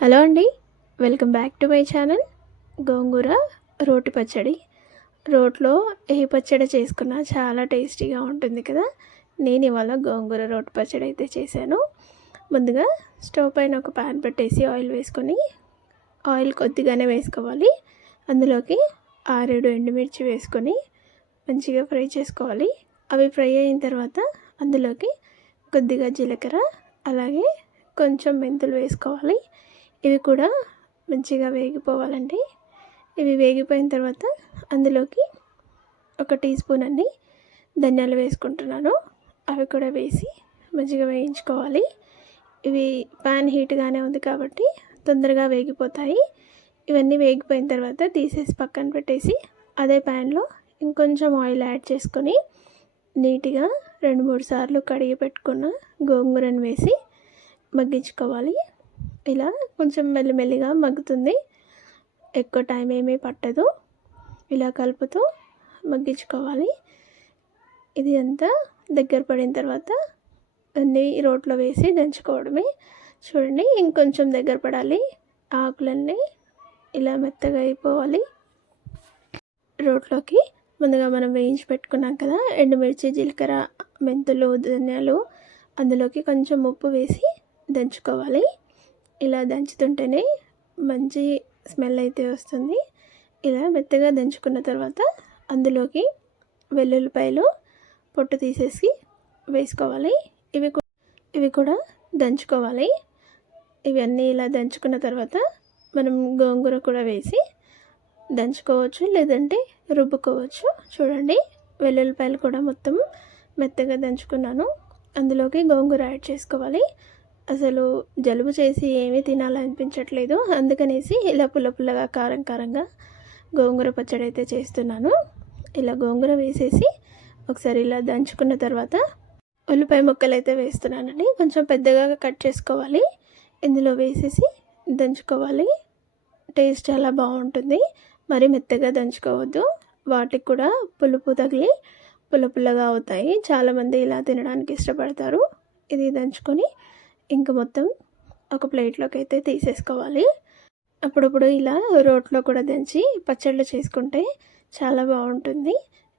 Hello అండి welcome back to my channel. గోంగూర రోటి పచ్చడి. రోట్లో ఏ పచ్చడి చేసుకున్నా చాలా టేస్టీగా ఉంటుంది కదా. నేను ఇవాళ గోంగూర రోటి పచ్చడి అయితే చేశాను. ముందుగా స్టవ్ పైన ఒక ప్యాన్ పెట్టేసి ఆయిల్ వేసుకొని ఆయిల్ కొద్దిగానే వేసుకోవాలి. అందులోకి ఆరేడు ఎండుమిర్చి వేసుకొని మంచిగా ఫ్రై చేసుకోవాలి. అవి ఫ్రై అయిన తర్వాత అందులోకి కొద్దిగా జీలకర్ర అలాగే కొంచెం మెంతులు వేసుకోవాలి. ఇవి కూడా మంచిగా వేగిపోవాలండి. ఇవి వేగిపోయిన తర్వాత అందులోకి ఒక టీ స్పూన్ అన్ని ధనియాలు వేసుకుంటున్నాను. అవి కూడా వేసి మంచిగా వేయించుకోవాలి. ఇవి పాన్ హీట్గానే ఉంది కాబట్టి తొందరగా వేగిపోతాయి. ఇవన్నీ వేగిపోయిన తర్వాత తీసేసి పక్కన పెట్టేసి అదే ప్యాన్లో ఇంకొంచెం ఆయిల్ యాడ్ చేసుకొని నీట్గా రెండు మూడు సార్లు కడిగి పెట్టుకున్న గోంగూరను వేసి మగ్గించుకోవాలి. ఇలా కొంచెం మెల్లిమెల్లిగా మగ్గుతుంది. ఎక్కువ టైం ఏమీ పట్టదు. ఇలా కలుపుతూ మగ్గించుకోవాలి. ఇది అంతా దగ్గర పడిన తర్వాత అన్నీ రోట్లో వేసి దంచుకోవడమే. చూడండి ఇంకొంచెం దగ్గర పడాలి. ఆకులన్నీ ఇలా మెత్తగా అయిపోవాలి. రోట్లోకి ముందుగా మనం వేయించి పెట్టుకున్నాం కదా ఎండుమిర్చి జీలకర్ర మెంతులు ధనియాలు అందులోకి కొంచెం ఉప్పు వేసి దంచుకోవాలి. ఇలా దంచుతుంటేనే మంచి స్మెల్ అయితే వస్తుంది. ఇలా మెత్తగా దంచుకున్న తర్వాత అందులోకి వెల్లుల్లిపాయలు పొట్టు తీసేసి వేసుకోవాలి. ఇవి ఇవి కూడా దంచుకోవాలి. ఇవన్నీ ఇలా దంచుకున్న తర్వాత మనం గోంగూర కూడా వేసి దంచుకోవచ్చు లేదంటే రుబ్బుకోవచ్చు. చూడండి వెల్లుల్లిపాయలు కూడా మొత్తం మెత్తగా దంచుకున్నాను. అందులోకి గోంగూర యాడ్ చేసుకోవాలి. అసలు జలుబు చేసి ఏమీ తినాలనిపించట్లేదు. అందుకనేసి ఇలా పుల్ల పుల్లగా కారం కారంగా గోంగూర పచ్చడి అయితే చేస్తున్నాను. ఇలా గోంగూర వేసేసి ఒకసారి ఇలా దంచుకున్న తర్వాత ఉల్లిపాయ ముక్కలు అయితే వేస్తున్నానండి. కొంచెం పెద్దగా కట్ చేసుకోవాలి. ఇందులో వేసేసి దంచుకోవాలి. టేస్ట్ చాలా బాగుంటుంది. మరి మెత్తగా దంచుకోవద్దు. వాటికి కూడా పులుపు తగిలి పుల్ల పుల్లగా అవుతాయి. చాలామంది ఇలా తినడానికి ఇష్టపడతారు. ఇది దంచుకొని ఇంక మొత్తం ఒక ప్లేట్లోకి అయితే తీసేసుకోవాలి. అప్పుడప్పుడు ఇలా రోట్లో కూడా దంచి పచ్చళ్ళు చేసుకుంటే చాలా బాగుంటుంది.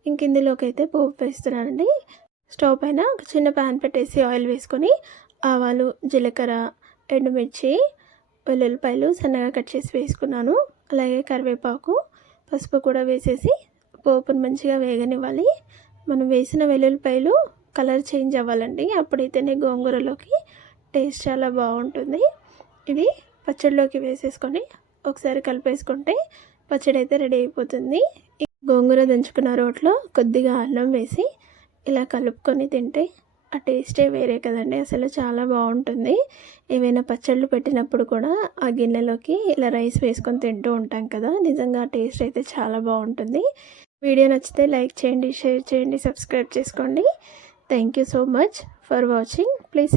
ఇంక ఇందులోకి అయితే పోపు వేస్తున్నానండి. స్టవ్ పైన ఒక చిన్న ప్యాన్ పెట్టేసి ఆయిల్ వేసుకొని ఆవాలు జీలకర్ర ఎండుమిర్చి వెల్లుల్లిపాయలు సన్నగా కట్ చేసి వేసుకున్నాను. అలాగే కరివేపాకు పసుపు కూడా వేసేసి పోపును మంచిగా వేగనివ్వాలి. మనం వేసిన వెల్లుల్లిపాయలు కలర్ చేంజ్ అవ్వాలండి. అప్పుడైతేనే గోంగూరలోకి టేస్ట్ చాలా బాగుంటుంది. ఇది పచ్చడిలోకి వేసేసుకొని ఒకసారి కలిపేసుకుంటే పచ్చడి అయితే రెడీ అయిపోతుంది. గోంగూర దంచుకున్న రోట్లో కొద్దిగా అల్లం వేసి ఇలా కలుపుకొని తింటే ఆ టేస్టే వేరే కదండి. అసలు చాలా బాగుంటుంది. ఏవైనా పచ్చళ్ళు పెట్టినప్పుడు కూడా ఆ గిన్నెలోకి ఇలా రైస్ వేసుకొని తింటూ ఉంటాం కదా. నిజంగా ఆ టేస్ట్ అయితే చాలా బాగుంటుంది. వీడియో నచ్చితే లైక్ చేయండి షేర్ చేయండి సబ్స్క్రైబ్ చేసుకోండి. Thank you so much for watching. Please